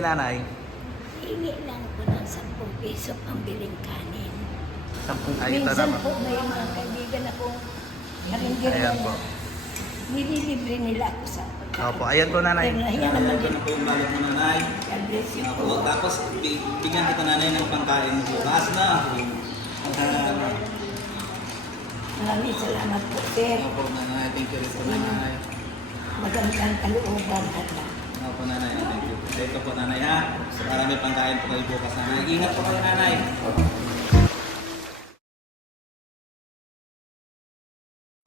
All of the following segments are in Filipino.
Nanay, Hingi lang po ng 10 piso pambiling kanin. 10 ay ito Minsan naman. po may mga kaibigan akong karinderya Ayan na po. nililibre nila ako sa Opo, ayan po nanay. Pero nahiya naman din. Ito po yung balot mo, nanay. God bless you po. Opo, tapos bigyan kita, nanay, ng pangkain mo bukas na. Maraming salamat po, sir. Opo, nanay. Thank you rin po, nanay. Magandang kalooban at Opo, nanay. Thank you. Ito po, nanay, ha. So, para may pangkain po kayo bukas, nanay. Ingat po kayo, nanay.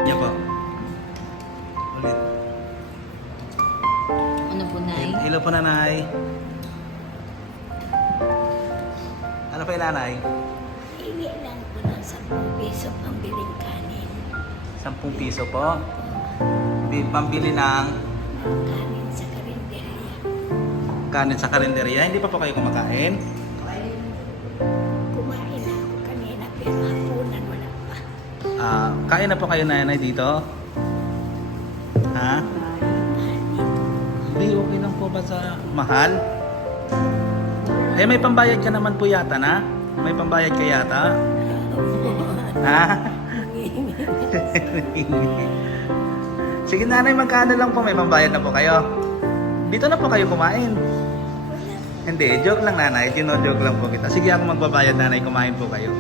Yan po. Ulit. Ano po, Nay? Hello po nanay. Ano po yung nanay? hingi lang po ng 10 piso pambiling kanin. 10 piso po. Pambili ng Kanin sa karinderya. kanin sa karinderya. Hindi pa po kayo kumakain? Kumain na ako kanina pero hapunan wala pa. Kain na po kayo nanay dito? Ha? Hindi, okay lang po ba sa mahal? Eh, may pambayad ka naman po yata na? May pambayad ka yata? Ha? Sige nanay, magkano lang po? May pambayad na po kayo? Dito na po kayo kumain. Hindi, joke lang nanay. Joke lang po kita. Sige ako magbabayad nanay, kumain po kayo.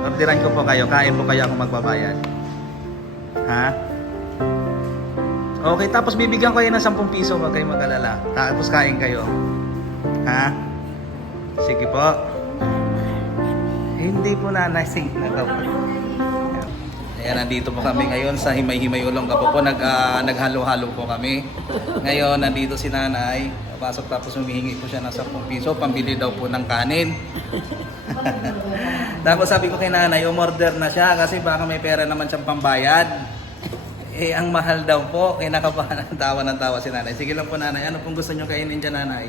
Orderan ko po kayo, kain po kayo ako magbabayad. Ha? Okay, tapos bibigyan ko kayo ng 10 piso, huwag kayong mag-alala. Tapos kain kayo. Ha? Sige po. Hindi po nanay, sige na daw. Ayan, nandito po kami ngayon sa Himay-Himay Olongapo po. Naghalo-halo po kami. Ngayon, nandito si nanay. Pasok tapos humihingi po siya ng 10 piso. Pambili daw po ng kanin. Tapos sabi ko kay nanay, umorder na siya kasi baka may pera naman siyang pambayad. Eh, ang mahal daw po. Kaya nakabahan ng tawa si nanay. Sige lang po nanay, ano pong gusto nyo kainin dyan nanay?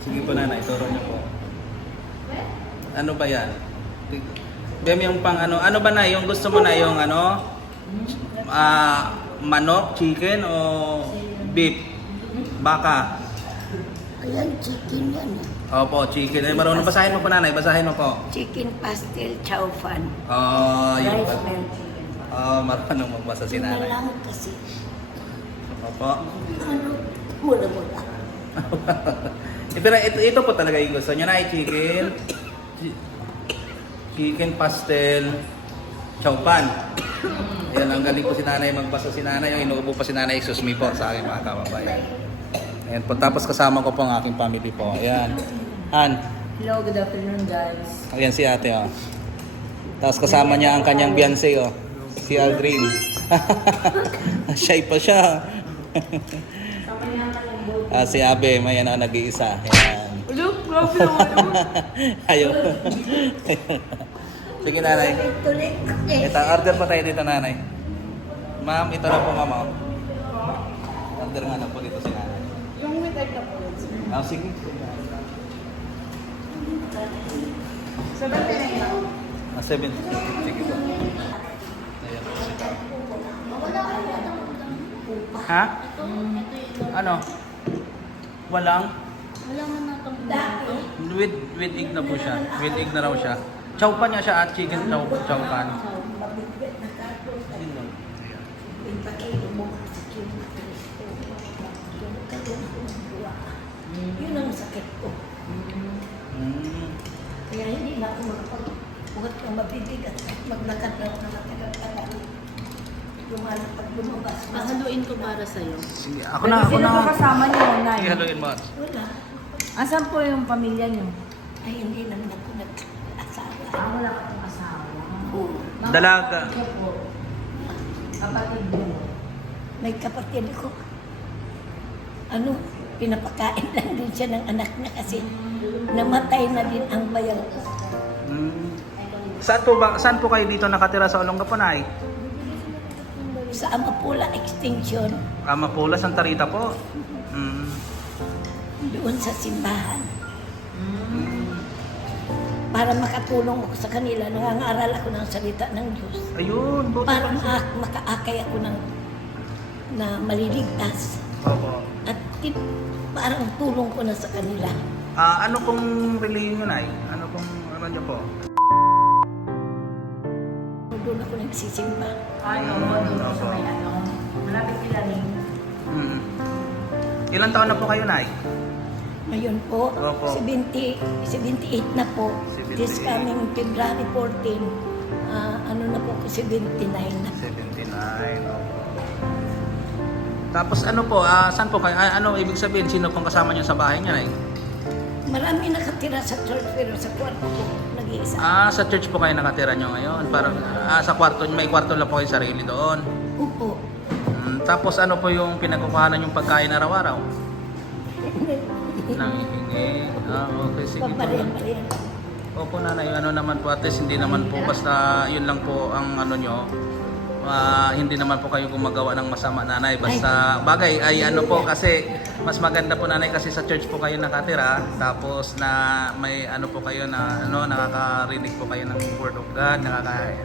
Sige po nanay, turo niyo po. Ano ba yan? Bem yung pang ano ba na yung gusto mo na yung ano? Manok, chicken o beef? Baka? Ayan, chicken yan. Opo, chicken. Ay, marunong basahin mo po nanay, basahin mo po. Chicken pastel chow fan. Oh, yun Rice pa. milk chicken. Marunong magbasa si Yun na nanay. lang kasi. Opo. Ano? Mula-mula. Pero ito po talaga yung gusto niyo na chicken. Chicken pastel chow pan. Ayan, ang galing po si nanay magbasa si nanay. Yung inuubo pa si nanay, excuse me po sa aking mga kababayan. Ayan po, tapos kasama ko po ang aking family po. Ayan. Han. Hello, good afternoon, guys. Ayan si ate, oh. Tapos kasama niya ang kanyang fiancé, oh. Si Aldrin. Shy pa siya. Si Abe, may ano, nag-iisa. Ayan. Hello, grabe naman. Ayaw. Sige, nanay. Tuloy. Ito, order pa tayo dito, nanay. Ma'am, ito na po, ma'am, oh. Order nga na po dito si nanay. Yung with egg na po. Sige. Sabi na yun. 7. Sige po. Ayan po si Tao. Ha? Ano? Walang? Wala man natang With egg na po siya. With egg na raw siya. Chow pan niya siya at chicken chow pan. Yun ang sakit ko. Mm. Kaya hindi na ako makapag-ugat ng mabibigat at maglakad na ako ng matagal-tagal. Pag lumabas. Haluin ko para sa'yo. Sige, ako na. Sino po kasama niyo, Nay? Sige, haluin mo. Wala. Asan po yung pamilya niyo? Ay, hindi naman ako nag-asawa. Wala ka pong asawa. Oo. Dalaga. Ikaw po. Kapatid mo. May kapatid ko. Ano, pinapakain lang din siya ng anak niya kasi namatay na din ang bayan ko. Mm. Saan po kayo dito nakatira sa Olongapo, nay? Sa Amapula Extension, Amapula, Santa Rita po. Mm. doon sa simbahan. para makatulong ako sa kanila, nangangaral ako ng salita ng Diyos. Ayun, buti Para pa. makaakay ako na maliligtas. Opo. At parang tulong ko na sa kanila. Ano pong religion nyo, Nay? Ano pong ano nyo po? Doon ako nagsisimba. Ay, oo, doon sa may ano. Malapit nila rin. Mm. Ilang taon na po kayo, Nay? Ngayon po, Opo. 78 na po. 78. This coming February 14, ano na po, 79 na. 79, opo. Tapos ano po, saan po kayo? Ano ibig sabihin, sino pong kasama nyo sa bahay niya, Nay? Marami nakatira sa church pero sa kwarto ko nag-iisa. Sa church po kayo nakatira nyo ngayon? Parang sa kwarto, may kwarto lang po kayo sarili doon. Upo. Tapos ano po yung pinagkukuhanan yung pagkain araw-araw? Nangihingi. Okay, sige po. Pabaril-baril. Opo, Nanay, ano naman po, at least hindi naman po basta yun lang po ang ano nyo. Hindi naman po kayo gumagawa ng masama, Nanay. Basta bagay ay ano po kasi mas maganda po, Nanay, kasi sa church po kayo nakatira. Tapos na may ano po kayo na ano, nakakarinig po kayo ng Word of God,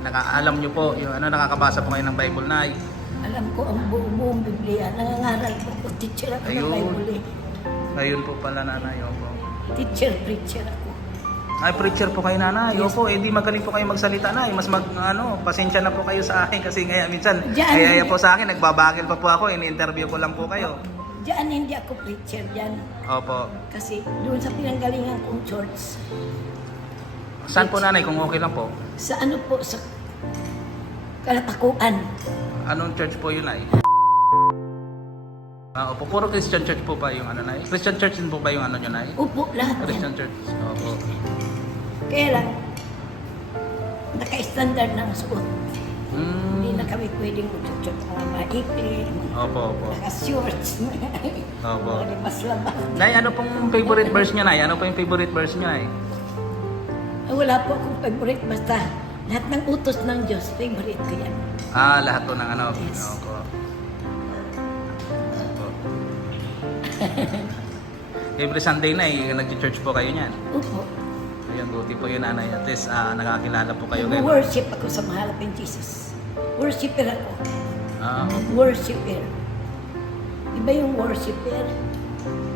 alam nyo po yung ano, nakakabasa po kayo ng Bible, Nay. Alam ko ang buong Biblia. Nangangaral po ko. Teacher ako ng Ayun. Bible. Ayun po pala, Nanay. Opo. Teacher, preacher ako. Ay, preacher po kayo, Nanay. Opo, di magaling po kayo magsalita, Nay. Mas pasensya na po kayo sa akin kasi ngayon minsan, kaya po sa akin, nagbabagil pa po ako, ini-interview ko lang po kayo. Diyan hindi ako preacher diyan. Opo. Kasi doon sa pinanggalingan kong church, Saan po, Nanay, kung okay lang po? sa ano po, sa Kalatakuan. Anong church po yun, Nay? Opo, puro Christian church po ba yung ano, Nay? Christian church din po ba yung ano nyo, Nay? Upo, lahat Christian yan. church. Opo. Kaya lang, naka-standard ng suot. Hindi na kami pwedeng mag-church mga maikli, Opo, opo. naka-shorts, Opo. mga libas-labas. Nay, ano pong favorite verse nyo, Nay? Ano po yung favorite verse nyo, Nay? Wala po akong favorite, basta lahat ng utos ng Diyos, favorite ko yan. Lahat po ng ano? Yes. Opo. Opo. Every Sunday na nag-church po kayo niyan. Upo. Ayun, buti po yun, Nanay. At least nakakilala po kayo. Worship ako sa mahalapin Jesus. Worshipper ako. Opo. Worshipper. Iba yung worshipper.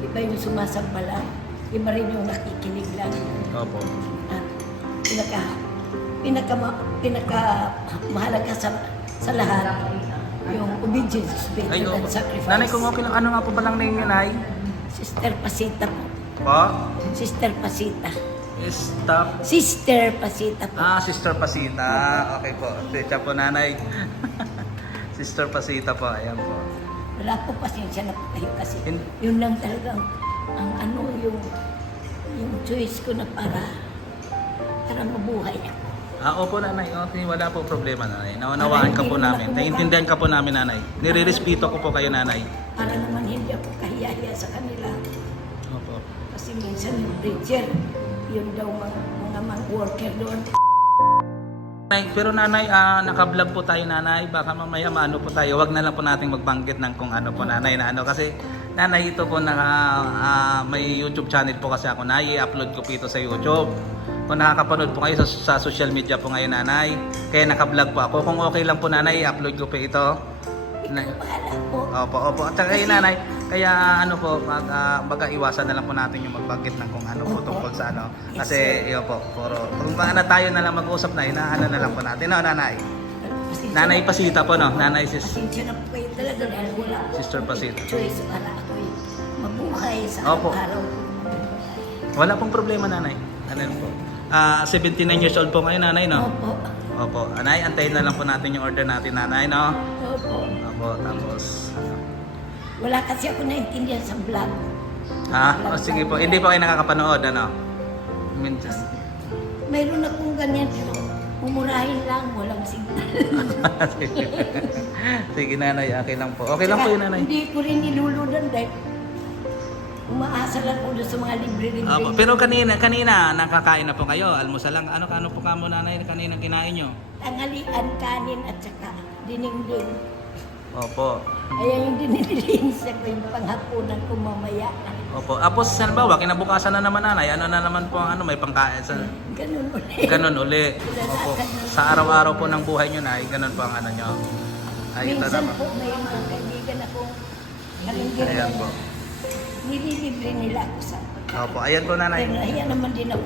Iba yung sumasamba lang. Iba rin yung nakikinig lang. Opo. At mahalaga sa lahat yung obedience better Ay, than opo. sacrifice. Nanay, kung okay lang, ano nga po ba lang name nyo, Nay? Sister Pasita po. Po? Sister Pasita. Stop. Sister Pasita po. Sister Pasita. Okay po. Techa po, Nanay. Sister Pasita po. Ayan po. Wala po, pasensya na po kayo kasi Hin- yun lang talagang ang ano yung choice ko na para mabuhay ako. Opo, Nanay. Okay, wala po problema, Nanay. Naunawaan ka po namin. Naiintindihan ka po namin, Nanay. Nire-respeto ko po kayo, Nanay. Para naman hindi ako kahiya-hiya sa kanila. Opo. Kasi minsan yung preacher, yun daw mga worker doon. Nay, pero Nanay, naka-vlog po tayo, Nanay. Baka mamaya maano po tayo. Wag na lang po nating magbanggit ng kung ano po, Nanay, na ano. Kasi, Nanay, ito po may YouTube channel po kasi ako. I-upload ko po ito sa YouTube. Kung nakakapanood po kayo sa social media po ngayon, Nanay. Kaya naka-vlog po ako. Kung okay lang po, Nanay, i-upload ko po ito. Bahala po. Opo, opo. At saka yun, Nanay, kaya ano po, baga iwasan na lang po natin yung magbanggit ng kung ano po Opo. tungkol sa ano. Yes, Kasi, yun po, kung paano tayo na lang mag-usap na, inaano na lang po natin. No, Nanay? Pasensya Nanay na po Pasita po, no? Nanay Pasensya na po kayo talaga dahil wala po Sister Pasita. choice para ako'y mabuhay sa Opo. araw-araw. Wala pong problema, Nanay. Ano po? 79 years old po ngayon, Nanay, no? Opo. Opo. Anay, antayin na lang po natin yung order natin, Nanay, no? Opo. Opo, tapos... Wala kasi ako naintindihan sa vlog. sige po. Hindi pa kayo nakakapanood, ano? Minsan. Mayroon akong ganyan pero umurahin lang, walang signal. Sige, Nanay, okay lang po. Okay lang po yun, Nanay. Hindi ko rin niluludan dahil umaasa lang ko doon sa mga libre-libre. Opo, pero kanina nakakain na po kayo. Almusal lang. Ano po kamo, Nanay, kanina kinain nyo? Tanghalian, kanin at saka dinengdeng. Opo. Ayan yung dinilinis ko yung panghapunan ko mamaya. Opo. Tapos, halimbawa, kinabukasan na naman nanay, ano na naman po ang ano, may pangkain sa... Ganun ulit. Ganun uli. Opo. Sa araw-araw po ng buhay nyo na, ganun po ang ano nyo. Ay, ito Minsan naman. po may mga kaibigan akong Ayan karinggiran. po. Nililibre nila ako sa Opo, ayan po nanay. Pero nahiya naman din ako.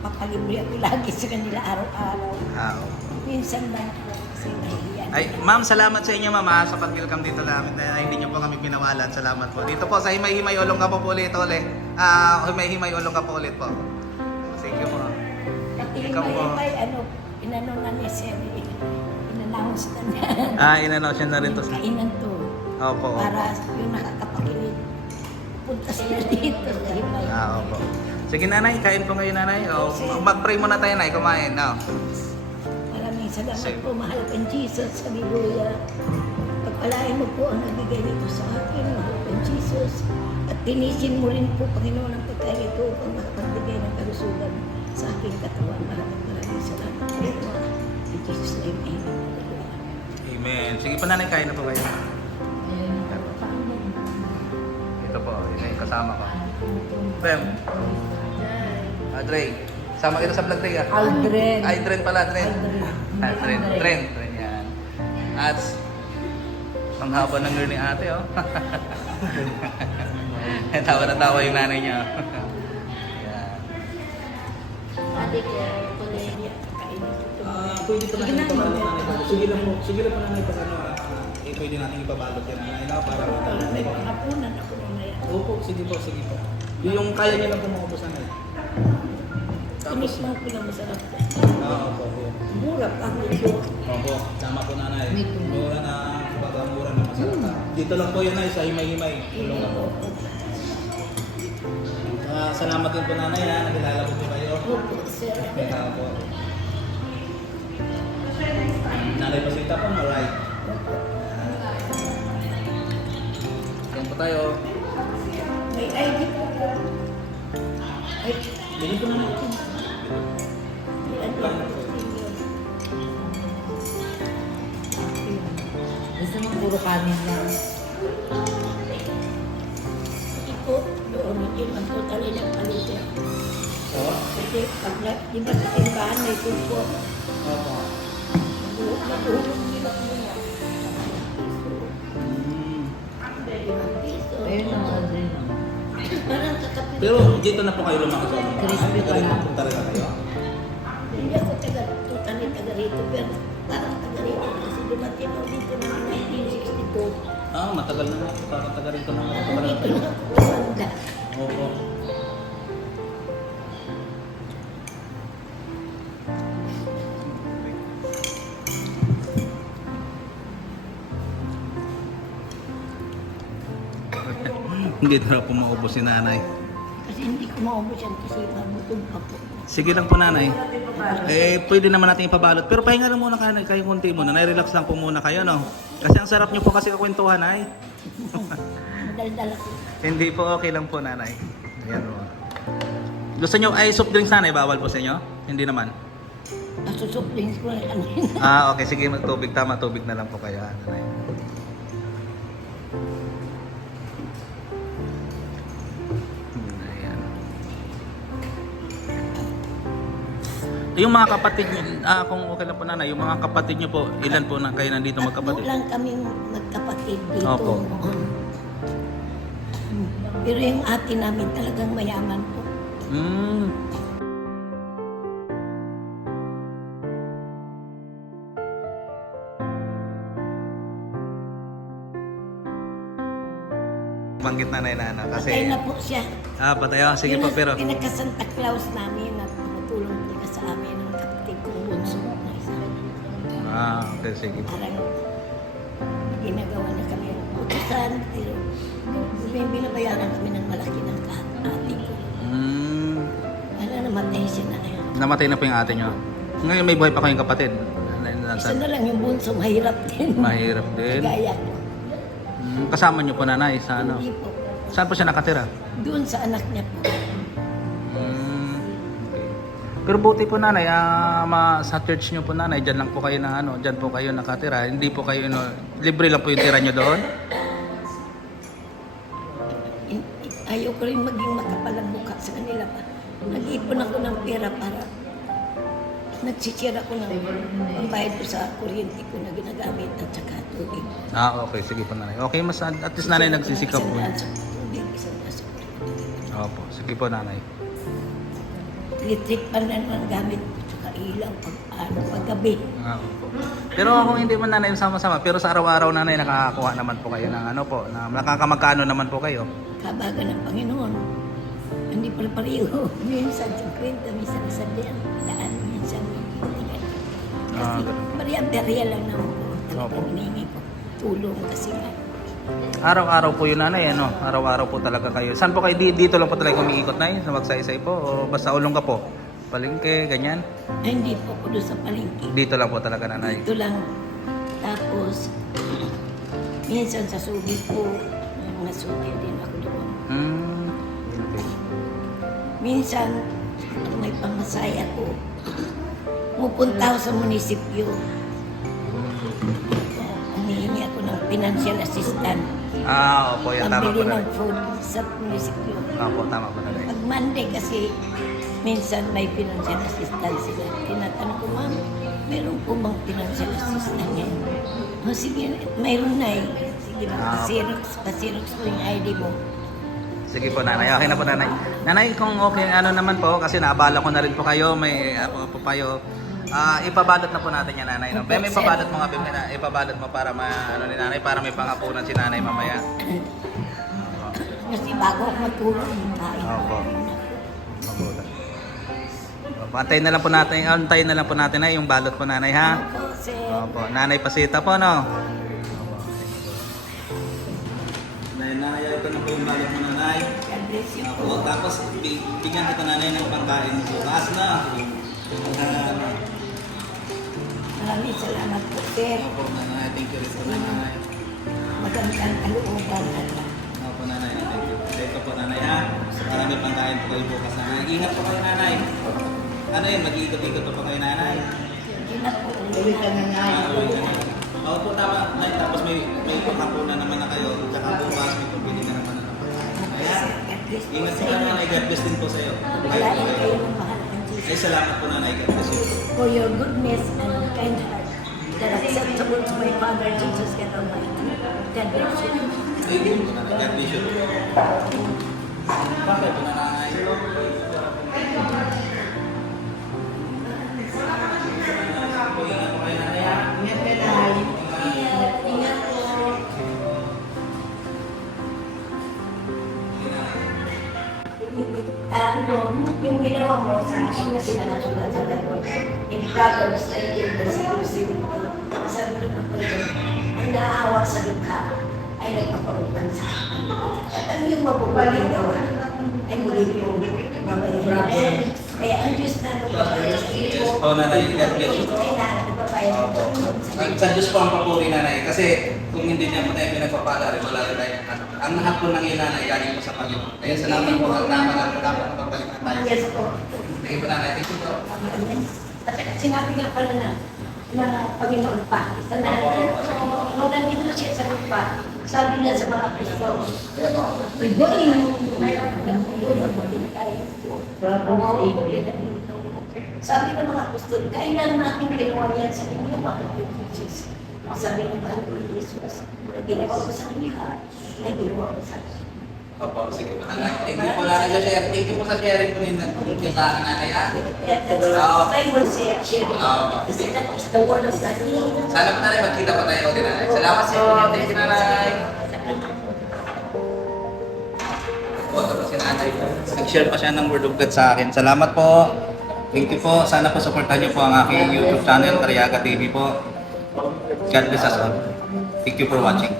Papalibre ako lagi sa kanila araw-araw. Ah, opo. Minsan lang po kasi nahiya. Ay, ma'am, salamat sa inyo, ma'am, sa pag-welcome dito namin. Ay, hindi niyo po kami pinawalan. Salamat po. Dito po sa Himay-Himay Ulong ka po ulit. Himay-Himay Ulong ka po ulit po. Thank you po. Pati Ikaw po. may inano na ni Sir, in-announce na niya. In-announce niya na rin to. Kainan to. Opo. Para yung nakakapakinig. Punta sila dito sa Himay. Opo. Sige, nanay, kain po ngayon, nanay. O, mag-pray muna tayo, nay, kumain. No? Maraming salamat Sige. po, mahal kang Jesus. Hallelujah. Pagpalain mo po ang nabigay dito sa akin, mahal kang Jesus. At tinisin mo rin po, Panginoon, ang pagkain ito upang makapagbigay ng kalusugan sa aking katawan. Maraming salamat po. In Jesus' name, amen. Amen. Sige po, nanay, kain na po kayo. Ito po, yun yung kasama ko. Bem. Dre. Sama kita sa vlog, Dre. Aldrin. Ay, Dren pala, Dren. Dren yan. At, ang haba ng girl ni ate, oh. Tawa na tawa yung nanay niya. Yan. Sabi ko, tuloy niya, kainin ko ito. Pwede pa natin ipabalot nanay. Sige lang po nanay pa ano, pwede natin ipabalot yan nanay na para May panghapunan ako mamaya. Opo, sige po. Yung kaya niya lang po maubos nanay. Tinis mo ko na masarap. Opo. Mura pa medyo. Opo, tama po nanay. Mura na, mura na masarap. Dito lang po yun ay sa Himay-Himay. Tulong na po. Salamat din po nanay ha, nakilala ko po kayo. Opo, sir. Kaya po. Nanay Pasita po, alright. Yan po tayo. May ID po. Ay, Bili po naman po. may ID po. Gusto mo puro kanin lang. Hindi po, doon hindi man po tali ng palito. Oo? Kasi pag di ba sa timbahan may tupo, Opo. nagulong nila po niya. Mm. Piso. Ayun ang Aldrin. Parang kakapit. Pero dito na po kayo lumakas sa mga. Crispy pa lang. Punta rin na kayo. Hindi ako totally taga rito, pero parang taga rito. Kasi dumating ako dito ng 1962. Matagal na nga. Parang taga rito na nga. Dito na ako kumanda. Opo. Hindi na po maubos si nanay. Kasi hindi ko maubos yan kasi mabutog pa po. Sige lang po, nanay. Pwede naman natin ipabalot. Pero pahinga lang muna kayo konti muna. Nay-relax lang po muna kayo, no? Kasi ang sarap nyo po kasi kakwentuhan, ay. Madaldal ako. Hindi po, okay lang po, nanay. Ayan po. Gusto nyo, ay soft drinks, nanay, bawal po sa inyo? Hindi naman. Nasusuplings ko na kanina. Okay, sige, magtubig. Tama, tubig na lang po kayo, nanay. Ayan. Yung mga kapatid nyo, kung okay lang po, nanay, yung mga kapatid nyo po, ilan po na kayo nandito magkapatid? Tatlo lang kaming magkapatid dito. Opo. Pero yung ate namin talagang mayaman po. Mm. Banggit nanay na ano, Patay kasi... na po siya. Patay ako. Sige Yun po, ang pero... Pinagka-Santa Claus namin at tumutulong talaga sa amin ng kapatid kong bunso na isa. Okay, sige. Parang ginagawa na kami ng utusan, pero may binabayaran kami ng malaki ng ate ko. Mm. Wala, namatay siya na ngayon. Namatay na po yung ate nyo. Ngayon may buhay pa kayong kapatid. Isa na lang yung bunso, mahirap din. Mahirap din. Gaya ko. Kasama nyo po, nanay, sa ano? Hindi po. Saan po siya nakatira? Doon sa anak niya po. Okay. Pero buti po nanay, sa church nyo po nanay, dyan lang po kayo na dyan po kayo nakatira. Hindi po kayo, libre lang po yung tira nyo doon? Ayaw ko rin maging makapalang mukha sa kanila pa. Nag-ipon ako ng pera para nagsisira ko ng pambayad ko sa kuryente ko na ginagamit at saka tubig. Okay, sige po nanay. Okay, mas at least nanay nagsisikap po. Isang daan sa tubig, isang daan sa kuryente. Opo, sige po nanay. Electric pan na naman gamit ko, saka ilaw paggabi. Opo. Pero kung hindi man nanay sama-sama, pero sa araw-araw nanay nakakakuha naman po kayo ng na nakakamagkano naman po kayo? Kabaga ng Panginoon. Hindi pala pareho. Minsan sa kwenta, minsan sa diyan. Daan, minsan. Kasi bariya-bariya lang naman po. Talagang hinihingi ko tulong kasi nga. Araw-araw po yun nanay, Araw-araw po talaga kayo. Saan po kayo? Dito lang po talaga umiikot na Sa Magsaysay po? O basta ulong ka po? Palengke, ganyan? Ay, hindi po ako doon sa palengke. Dito lang po talaga nanay. Dito lang. Tapos, minsan sa sugi po, may mga sugi din ako doon. Okay. Minsan, pag may pamasaya ko, pupunta ako sa munisipyo. Humihingi ako ng financial assistance. Opo, yan tama po Pambili nanay. ng food sa munisipyo. Opo, tama po nanay. Pag Monday kasi, minsan may financial assistance sila. Tinatanong ko, ma'am, meron po bang financial assistance ngayon? Sige, mayroon na eh. Sige ba, pasirox ko yung ID mo. Sige po nanay, okay na po nanay. Nanay, kung okay naman po, kasi naabala ko na rin po kayo, may po kayo. Ipabalot na po natin yan nanay. No? May ipabalot mo nga, ipabalot mo para ni nanay, para may pangapunan si nanay mamaya. Kasi bago ako matulog, yung kain. Opo. Mabulat. Antayin na lang po natin ay yung balot po nanay ha. Opo, sir. Opo, nanay Pasita po no. Nanay, ito na po yung balot mo nanay. God bless you po. Opo, tapos bigyan kita nanay ng pangkain mo bukas na. Maraming salamat po, sir. Opo nanay, thank you rin po nanay. Magandang kalooban at Opo nanay, thank you. Ito po nanay ha. Marami pangkain po kayo bukas nanay. Ingat po kayo nanay. Ano yun, mag-iikot-ikot po kayo nanay. yun na po. Uwi ka na. Opo, tama. Nay, tapos may pangkapunan naman na kayo. Tsaka bukas may pabili ka naman na Ayan. God bless po Ingat sa po inyo. nanay. God bless din po sa iyo. Walain kayo ng mahal ng Ay, Jesus. salamat po nanay. God bless you. For your goodness and kind heart that acceptable to my Father Jesus God Almighty. God bless you. Thank you po nanay. God bless you. Bakit po nanay? Po, ingat po kayo nanay ha. Ingat ka na. Ingat po. Yung ginawa mo sa akin na sinasulat sa record, in Proverbs 19:16, sabi ko na po ito, ang naawa sa dukha ay nagpaparutan sa akin. At ang yung mabubaling gawa ay muli yung mabayad. Kaya ang Diyos na nagpaparutan sa iyo, Oh, nanay. God bless you. ay na nagpaparutan sa iyo. Sa Diyos po ang papuri nanay. Kasi kung hindi niya po tayo pinagpapala rin, wala rin tayo. Ang lahat po ng ilanay galing po sa Panginoon. Kaya salamat po. Ang tama lang po dapat mapapalik na tayo. Yes po. Thank you po nanay. Thank you po. At saka sinabi nga pala na Panginoon pa. Isa na, nung nandito siya sa lupa, sabi niya sa mga Kristo, sabi ng mga apostol, kailan natin ginawa yan sa inyo, mga Jesus. Sabi ng Panginoon Jesus, ginawa ko sa kanila, ay ginawa ko sa kanila. Opo, sige po nanay. Thank you po nanay sa share. Thank you po sa sharing po ninyo. Yung sa akin nanay ha. I will say, kasi that is the word of God. Sana po nanay magkita po tayo ulit nanay. Salamat sa inyo. Thank you nanay. Po, tapos si nanay. Nag-share pa siya ng word of God sa akin. Salamat po. Thank you po. Sana po supportan niyo po ang aking YouTube channel, Tariaga TV po. God bless us all. Thank you for watching.